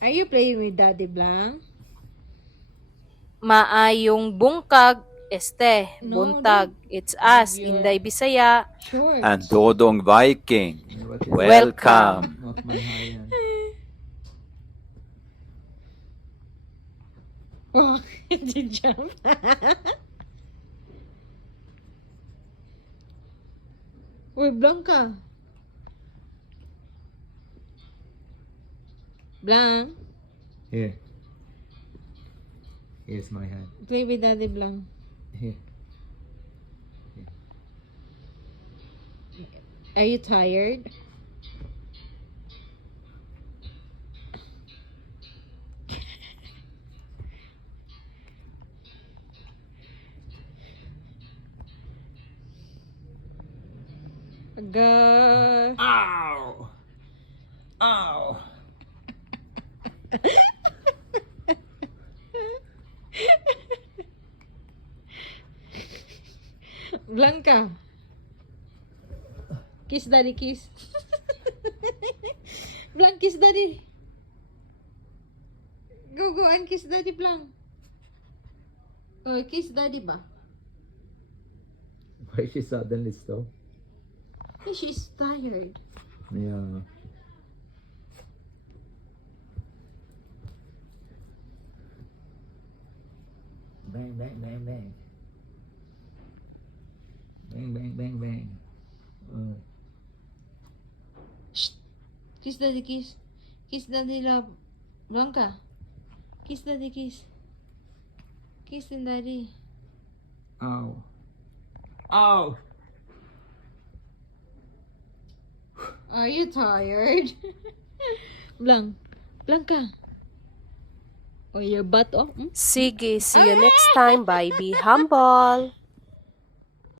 Are you playing with Daddy Blanc? Maayong bungkag, No, buntag. It's us, Your Inday Bisaya. shorts. And Dodong Viking. What is Welcome. Not Manhayan. Oh, the jump. Uy, Blanca. Blanc, Here. Here's my hand. play with Daddy Blanc. Here. Are you tired? Aga. Ow! Ow! Blanca. Kiss Daddy, kiss. Blanc, kiss Daddy. Go and kiss Daddy, Blanc. Oh, kiss Daddy ba? Why she suddenly stop? Hey, she's tired. Yeah. Bang, bang, bang, bang. Bang, bang, bang, bang. Shh. Kiss Daddy, kiss. Kiss Daddy, love. Blanca. Kiss Daddy, kiss. Kiss din Daddy. Ow. Ow! Are you tired? Blanca. Oh, your butt, oh. Hmm? Sige, see you next time. Bye, be humble.